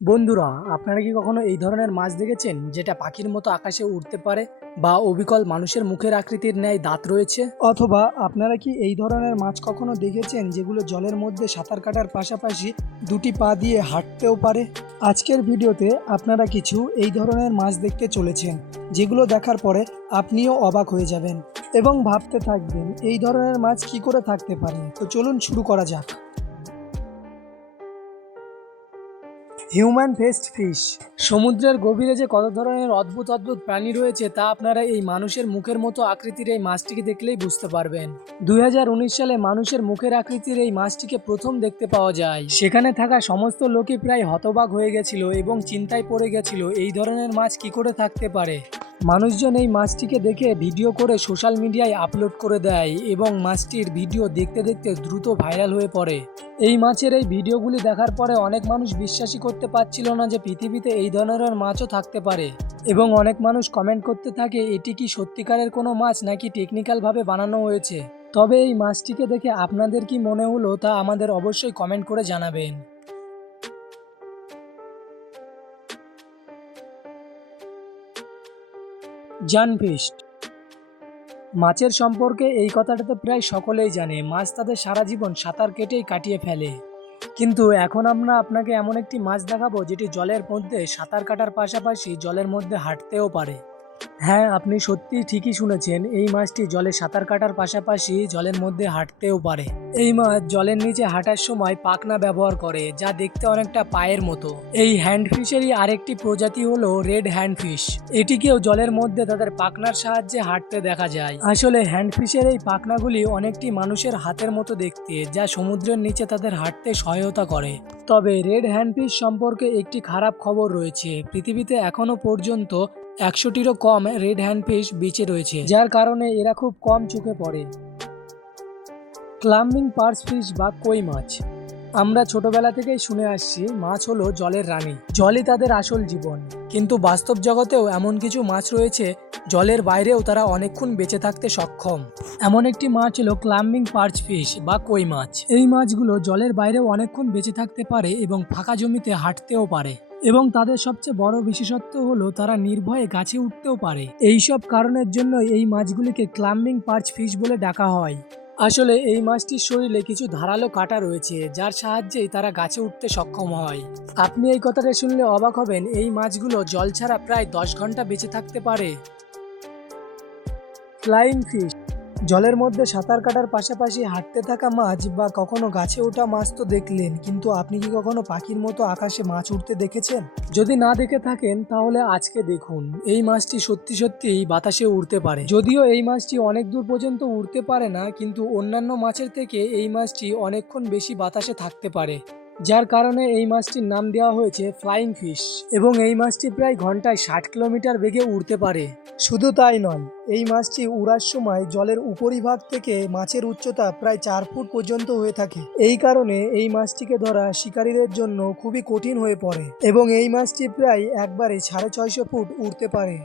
বন্ধুরা, আপনারা কি কখনো এই ধরনের মাছ দেখেছেন যেটা পাখির মতো আকাশে উড়তে পারে বা অবিকল মানুষের মুখের আকৃতির ন্যায় দাঁত রয়েছে? অথবা আপনারা কি এই ধরনের মাছ কখনো দেখেছেন যেগুলো জলের মধ্যে সাঁতার কাটার পাশাপাশি দুটি পা দিয়ে হাঁটতেও পারে? আজকের ভিডিওতে আপনারা কিছু এই ধরনের মাছ দেখতে চলেছেন যেগুলো দেখার পরে আপনিও অবাক হয়ে যাবেন এবং ভাবতে থাকবেন এই ধরনের মাছ কি করে থাকতে পারে। তো চলুন শুরু করা যাক। Human faced fish. সমুদ্রের গভীরে যে কত ধরনের অদ্ভুত অদ্ভুত প্রাণী রয়েছে তা আপনারা এই মানুষের মুখের মতো আকৃতির এই মাছটিকে দেখলেই বুঝতে পারবেন। 2019 সালে মানুষের মুখের আকৃতির এই মাছটিকে প্রথম দেখতে পাওয়া যায়। সেখানে থাকা সমস্ত লোকই প্রায় হতবাক হয়ে গেছিল এবং চিন্তায় পড়ে গেছিল এই ধরনের মাছ কি করে থাকতে পারে। মানুষজন এই মাছটিকে দেখে ভিডিও করে সোশ্যাল মিডিয়ায় আপলোড করে দেয় এবং মাছটির ভিডিও দেখতে দেখতে দ্রুত ভাইরাল হয়ে পড়ে। এই মাছের এই ভিডিওগুলি দেখার পরে অনেক মানুষ বিশ্বাসই করতে পারছিল না যে পৃথিবীতে এই ধরনের মাছও থাকতে পারে এবং অনেক মানুষ কমেন্ট করতে থাকে এটি কি সত্যিকারের কোনো মাছ নাকি টেকনিক্যালভাবে বানানো হয়েছে। তবে এই মাছটিকে দেখে আপনাদের কি মনে হলো তা আমাদের অবশ্যই কমেন্ট করে জানাবেন। জানফিশ। মাছের সম্পর্কে এই কথাটা তো প্রায় সকলেই জানে, মাছ তাদের সারা জীবন সাঁতার কেটেই কাটিয়ে ফেলে। কিন্তু এখন আমরা আপনাকে এমন একটি মাছ দেখাবো যেটি জলের মধ্যে সাঁতার কাটার পাশাপাশি জলের মধ্যে হাঁটতেও পারে। হ্যাঁ, আপনি সত্যিই ঠিকই শুনেছেন, এই মাছটি জলে সাঁতার কাটার পাশাপাশি জলের মধ্যে হাঁটতেও পারে। এই মাছ জলের নিচে হাঁটার সময় পাখনা ব্যবহার করে যা দেখতে অনেকটা পায়ের মতো। এই হ্যান্ডফিশেরই আরেকটি প্রজাতি হলো রেড হ্যান্ডফিশ। এটিকেও জলের মধ্যে তাদের পাখনার সাহায্যে হাঁটতে দেখা যায়। আসলে হ্যান্ডফিশের এই পাখনাগুলি অনেকটি মানুষের হাতের মতো দেখতে, যা সমুদ্রের নিচে তাদের হাঁটতে সহায়তা করে। তবে রেড হ্যান্ডফিশ সম্পর্কে একটি খারাপ খবর রয়েছে, পৃথিবীতে এখনো পর্যন্ত 100টিরও কম রেড হ্যান্ডফিশ বেঁচে রয়েছে, যার কারণে এরা খুব কম চোখে পড়ে। ক্লাম্বিং পার্স ফিশ বা কই মাছ। আমরা ছোটবেলা থেকেই শুনে আসছি মাছ হলো জলের রানী, জলই তাদের আসল জীবন। কিন্তু বাস্তব জগতেও এমন কিছু মাছ রয়েছে জলের বাইরেও তারা অনেকক্ষণ বেঁচে থাকতে সক্ষম। এমন একটি মাছ হলো ক্লাম্বিং পার্চ ফিশ বা কই মাছ। এই মাছগুলো জলের বাইরেও অনেকক্ষণ বেঁচে থাকতে পারে এবং ফাঁকা জমিতে হাঁটতেও পারে। এবং তাদের সবচেয়ে বড় বিশেষত্ব হলো তারা নির্ভয়ে গাছে উঠতেও পারে। এইসব কারণের জন্য এই মাছগুলিকে ক্লাম্বিং পার্চ ফিশ বলে ডাকা হয়। আসলে এই মাছটির শরীরে কিছু ধারালো কাঁটা রয়েছে যার সাহায্যেই তারা গাছে উঠতে সক্ষম হয়। আপনি এই কথাটা শুনলে অবাক হবেন, এই মাছগুলো জল ছাড়া প্রায় 10 ঘন্টা বেঁচে থাকতে পারে। Flying fish. জলের মধ্যে সাঁতার কাটার পাশাপাশি হাঁটতে থাকা মাছ বা কখনো গাছে ওঠা মাছ তো দেখলেন, কিন্তু আপনি কি কখনো পাখির মতো আকাশে মাছ উঠতে দেখেছেন? যদি না দেখে থাকেন তাহলে আজকে দেখুন, এই মাছটি সত্যি সত্যিই বাতাসে উড়তে পারে। যদিও এই মাছটি অনেক দূর পর্যন্ত উড়তে পারে না, কিন্তু অন্যান্য মাছের থেকে এই মাছটি অনেকক্ষণ বেশি বাতাসে থাকতে পারে, যার কারণে এই মাছটির নাম দেওয়া হয়েছে ফ্লাইং ফিশ। এবং এই মাছটি প্রায় ঘন্টায় 60 কিলোমিটার বেগে উড়তে পারে। শুধু তাই নয়, এই মাছটি উড়ার সময় জলের উপরিভাগ থেকে মাছের উচ্চতা প্রায় 4 ফুট পর্যন্ত হয়ে থাকে। এই কারণে এই মাছটিকে ধরা শিকারীদের জন্য খুবই কঠিন হয়ে পড়ে এবং এই মাছটি প্রায় একবারে 650 ফুট উড়তে পারে।